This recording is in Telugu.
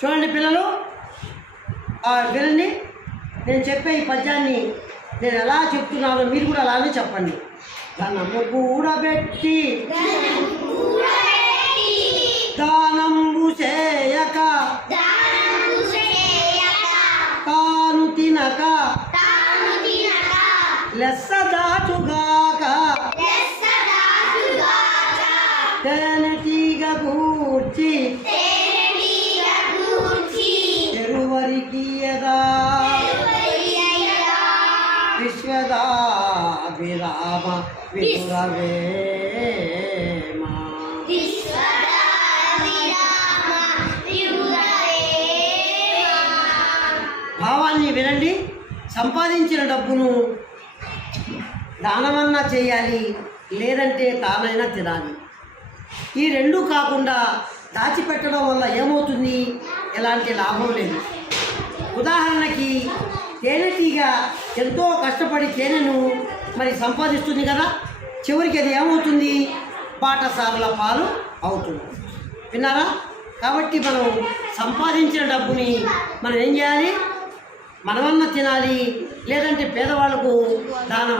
చూడండి పిల్లలు, వినండి. నేను చెప్పే ఈ పద్యాన్ని నేను ఎలా చెప్తున్నానో మీరు కూడా అలానే చెప్పండి. ధనము కూడబెట్టి దానంబు చేయక తాను తినక లెస్స దాచుగాక తేనెటీగ కూర్చి ఎరువరికి యదా విశ్వదా విరామ విదురవేమా. భావాన్ని వినండి. సంపాదించిన డబ్బును దానమన్నా చేయాలి, లేదంటే తానైనా తినాలి. ఈ రెండూ కాకుండా దాచిపెట్టడం వల్ల ఏమవుతుంది? ఎలాంటి లాభం లేదు. ఉదాహరణకి తేనెటీగ ఎంతో కష్టపడి తేనెను మరి సంపాదిస్తుంది కదా, చివరికి అది ఏమవుతుంది? బాటసారుల పాలు అవుతుంది. విన్నారా? కాబట్టి మనం సంపాదించిన డబ్బుని మనం ఏం చేయాలి? మనమన్నా తినాలి, లేదంటే పేదవాళ్ళకు దానం